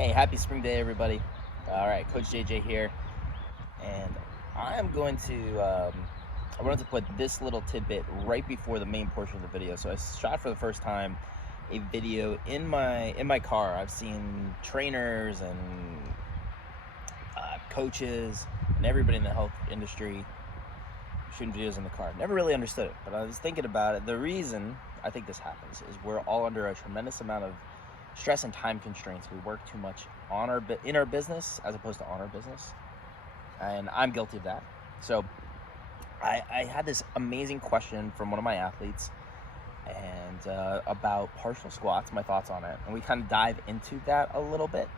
Hey, happy spring day, everybody. All right, Coach JJ here, and I wanted to put this little tidbit right before the main portion of the video. So I shot for the first time a video in my car. I've seen trainers and coaches and everybody in the health industry shooting videos in the car. Never really understood it, but I was thinking about it. The reason I think this happens is we're all under a tremendous amount of stress and time constraints. We work too much in our business as opposed to on our business, and I'm guilty of that. So I had this amazing question from one of my athletes and about partial squats, my thoughts on it, and we kind of dive into that a little bit.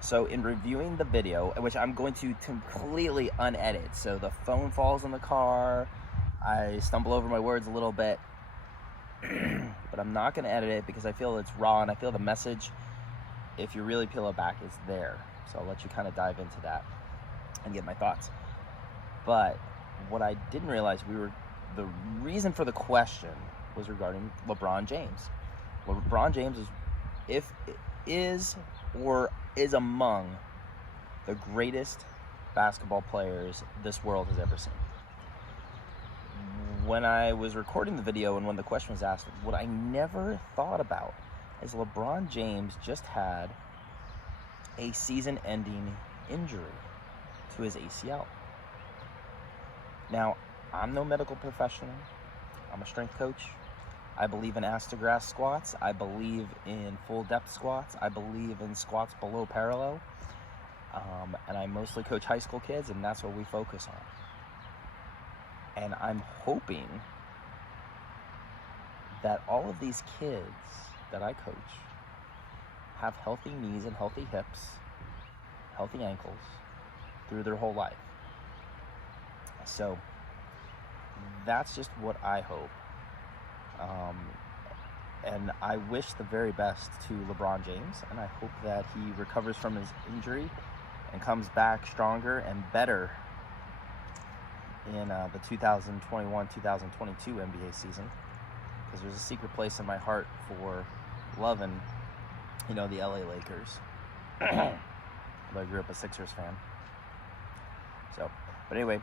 So in reviewing the video, which I'm going to completely unedit, so the phone falls in the car, I stumble over my words a little bit, but I'm not going to edit it because I feel it's raw, and I feel the message, if you really peel it back, is there. So I'll let you kind of dive into that and get my thoughts. But what I didn't realize, the reason for the question was regarding LeBron James. LeBron James is among the greatest basketball players this world has ever seen. When I was recording the video and when the question was asked, what I never thought about is LeBron James just had a season-ending injury to his ACL. Now, I'm no medical professional. I'm a strength coach. I believe in ass to grass squats. I believe in full depth squats. I believe in squats below parallel. And I mostly coach high school kids, and that's what we focus on. And I'm hoping that all of these kids that I coach have healthy knees and healthy hips, healthy ankles through their whole life. So that's just what I hope. And I wish the very best to LeBron James, and I hope that he recovers from his injury and comes back stronger and better in the 2021-2022 NBA season, because there's a secret place in my heart for loving, the LA Lakers. I grew up a Sixers fan. But anyway,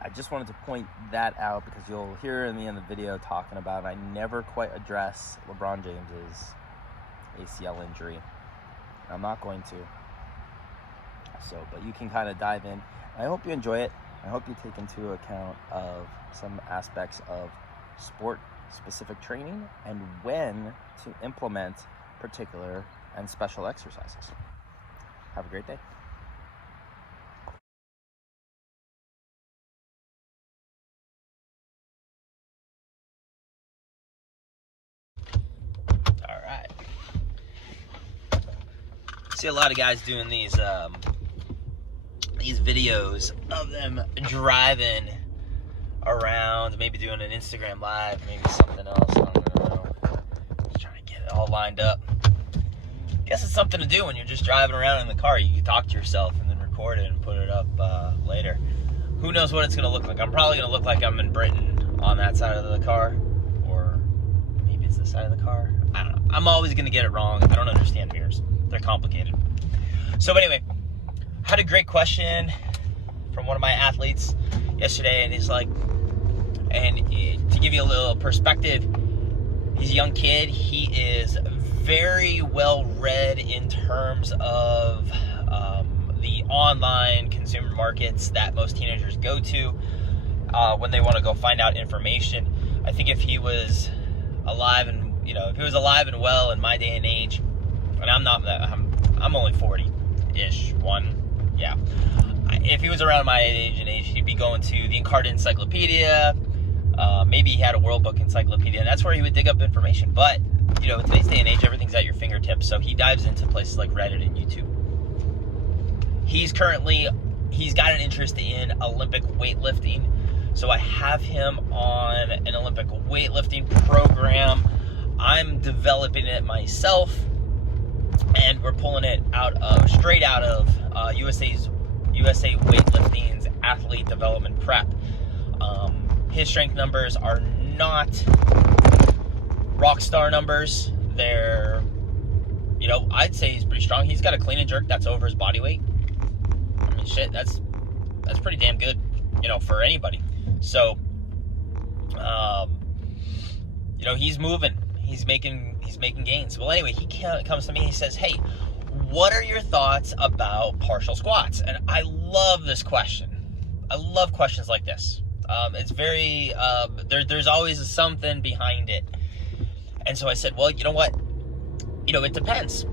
I just wanted to point that out because you'll hear in the end of the video talking about it. I never quite address LeBron James's ACL injury. I'm not going to. But you can kind of dive in. I hope you enjoy it. I hope you take into account of some aspects of sport-specific training and when to implement particular and special exercises. Have a great day. All right. See a lot of guys doing these videos of them driving around, maybe doing an Instagram live, maybe something else. I don't know. Just trying to get it all lined up. Guess it's something to do when you're just driving around in the car. You can talk to yourself and then record it and put it up later. Who knows what it's going to look like? I'm probably going to look like I'm in Britain on that side of the car, or maybe it's this side of the car. I don't know. I'm always going to get it wrong. I don't understand mirrors. They're complicated. So anyway, had a great question from one of my athletes yesterday, and he's like, to give you a little perspective, he's a young kid. He is very well read in terms of the online consumer markets that most teenagers go to when they want to go find out information. I think if he was alive and well in my day and age, and I'm only 40-ish, if he was around my age, he'd be going to the Encarta Encyclopedia. Maybe he had a World Book Encyclopedia, and that's where he would dig up information. But, in today's day and age, everything's at your fingertips, so he dives into places like Reddit and YouTube. He's got an interest in Olympic weightlifting, so I have him on an Olympic weightlifting program. I'm developing it myself, and we're pulling it straight out of USA Weightlifting's athlete development prep. His strength numbers are not rock star numbers. They're I'd say he's pretty strong. He's got a clean and jerk that's over his body weight. I mean, shit, that's pretty damn good, for anybody. So, he's moving. He's making gains. Well, anyway, he comes to me and he says, "Hey, what are your thoughts about partial squats?" And I love this question. I love questions like this. It's very, there's always something behind it. And so I said, well, you know what? It depends.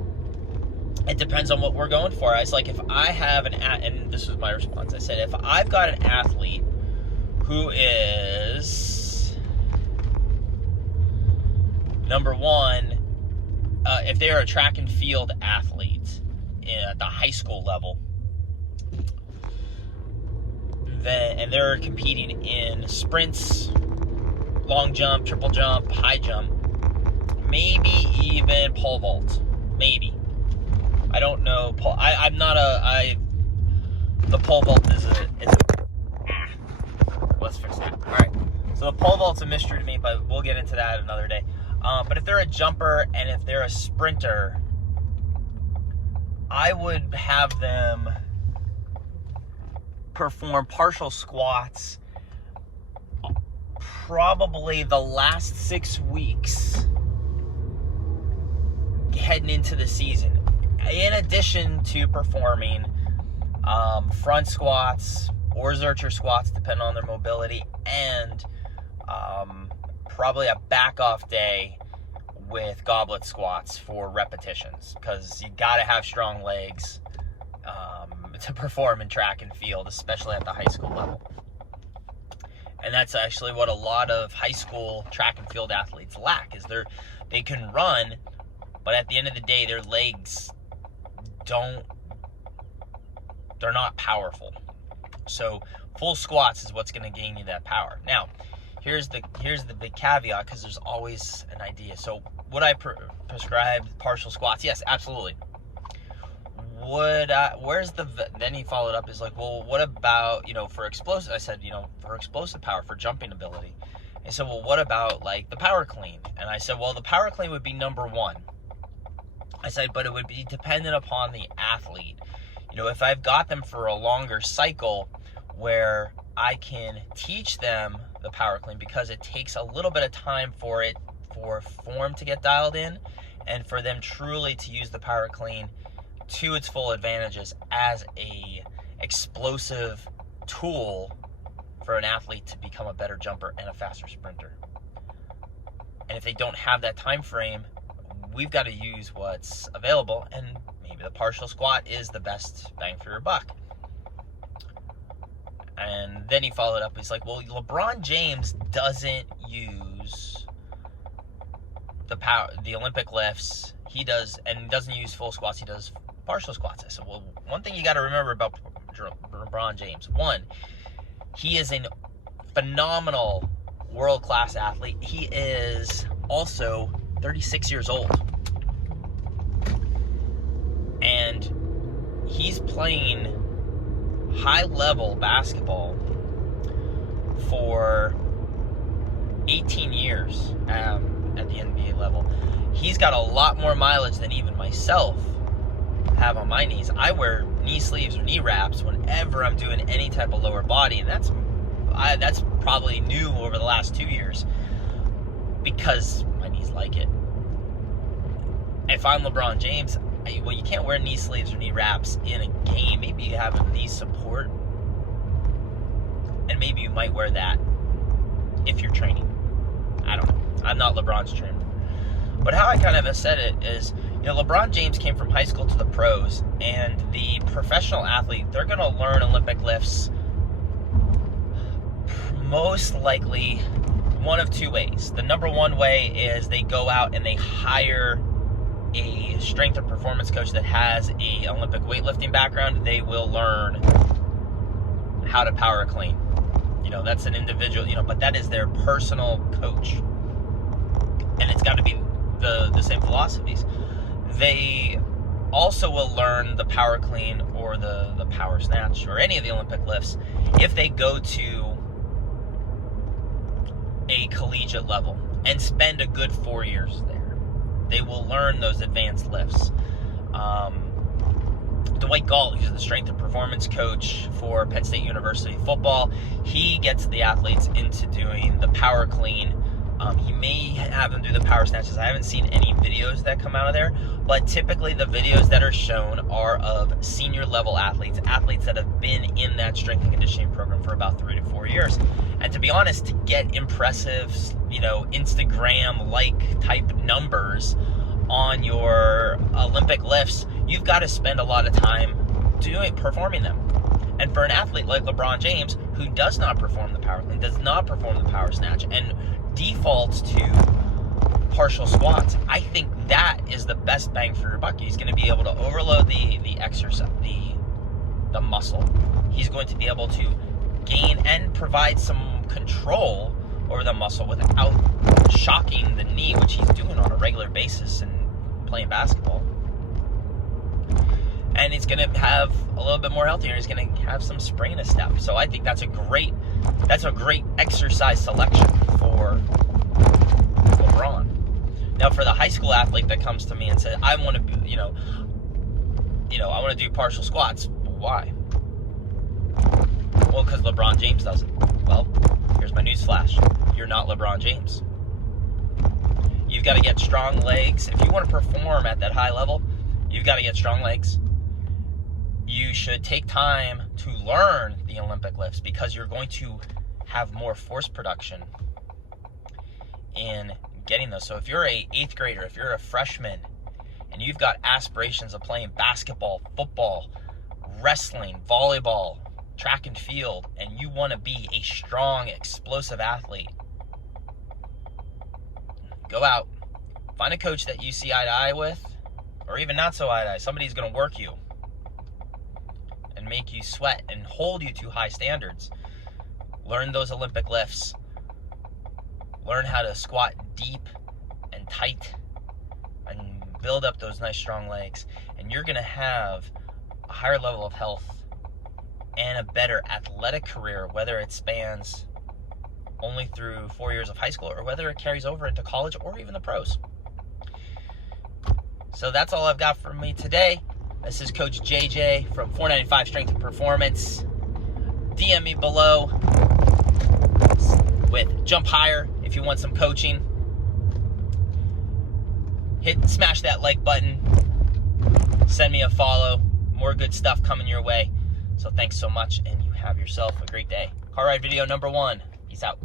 It depends on what we're going for. I was like, if I have and this was my response. I said, if I've got an athlete who is, number one, if they are a track and field athlete at the high school level, and they're competing in sprints, long jump, triple jump, high jump, maybe even pole vault, maybe. I don't know. The pole vault is let's fix that. All right. So the pole vault's a mystery to me, but we'll get into that another day. But if they're a jumper and if they're a sprinter, I would have them perform partial squats probably the last 6 weeks heading into the season, in addition to performing front squats or Zercher squats, depending on their mobility, and probably a back off day with goblet squats for repetitions, because you got to have strong legs to perform in track and field, especially at the high school level. And that's actually what a lot of high school track and field athletes lack, is they can run, but at the end of the day, their legs they're not powerful. So full squats is what's going to gain you that power. Now, here's the big caveat, because there's always an idea. So would I prescribe partial squats? Yes, absolutely. Then he followed up, is like, well, what about, for explosive? I said, for explosive power, for jumping ability. He said, well, what about like the power clean? And I said, well, the power clean would be number one. I said, but it would be dependent upon the athlete. If I've got them for a longer cycle where I can teach them the power clean, because it takes a little bit of time for form to get dialed in, and for them truly to use the power clean to its full advantages as a explosive tool for an athlete to become a better jumper and a faster sprinter. And if they don't have that time frame, we've got to use what's available, and maybe the partial squat is the best bang for your buck. And then he followed up, he's like, well, LeBron James doesn't use the Olympic lifts. He doesn't use full squats, he does partial squats. I said, well, one thing you got to remember about LeBron James, one, he is a phenomenal world-class athlete. He is also 36 years old. And he's playing high-level basketball for 18 years at the NBA level. He's got a lot more mileage than even myself have on my knees. I wear knee sleeves or knee wraps whenever I'm doing any type of lower body, and that's probably new over the last 2 years, because my knees like it. If I'm LeBron James, well, you can't wear knee sleeves or knee wraps in a game. Maybe you have a knee support, and maybe you might wear that if you're training. I don't know. I'm not LeBron's trainer. But how I kind of have said it is, LeBron James came from high school to the pros, and the professional athlete, they're going to learn Olympic lifts most likely one of two ways. The number one way is they go out and they hire a strength and performance coach that has a Olympic weightlifting background. They will learn how to power clean. That's an individual, but that is their personal coach. And it's got to be the same philosophies. They also will learn the power clean or the power snatch or any of the Olympic lifts if they go to a collegiate level and spend a good 4 years there. They will learn those advanced lifts. Dwight Galt, who's the strength and performance coach for Penn State University football, he gets the athletes into doing the power clean. He may have them do the power snatches. I haven't seen any videos that come out of there, but typically the videos that are shown are of senior level athletes that have been in that strength and conditioning program for about 3 to 4 years. And to be honest, to get impressive, Instagram-like type numbers on your Olympic lifts, you've got to spend a lot of time performing them. And for an athlete like LeBron James, who does not perform the power clean, does not perform the power snatch, and defaults to partial squats, I think that is the best bang for your buck. He's going to be able to overload the exercise, the muscle. He's going to be able to gain and provide some control over the muscle without shocking the knee, which he's doing on a regular basis and playing basketball. And it's going to have a little bit more healthier. He's going to have some spring in his step. So I think that's a great exercise selection for LeBron. Now, for the high school athlete that comes to me and says, I want to, I want to do partial squats. Why? Well, because LeBron James does it. Well, here's my news flash. You're not LeBron James. You've got to get strong legs. If you want to perform at that high level, you've got to get strong legs. You should take time to learn the Olympic lifts because you're going to have more force production in getting those. So if you're a 8th grader, if you're a freshman, and you've got aspirations of playing basketball, football, wrestling, volleyball, track and field, and you want to be a strong, explosive athlete, go out, find a coach that you see eye to eye with, or even not so eye to eye. Somebody's going to work you and make you sweat and hold you to high standards. Learn those Olympic lifts. Learn how to squat deep and tight and build up those nice strong legs. And you're going to have a higher level of health and a better athletic career, whether it spans only through 4 years of high school or whether it carries over into college or even the pros. So that's all I've got for me today. This is Coach JJ from 495 Strength and Performance. DM me below with Jump Higher if you want some coaching. Smash that like button. Send me a follow. More good stuff coming your way. So thanks so much, and you have yourself a great day. Car ride video number 1. Peace out.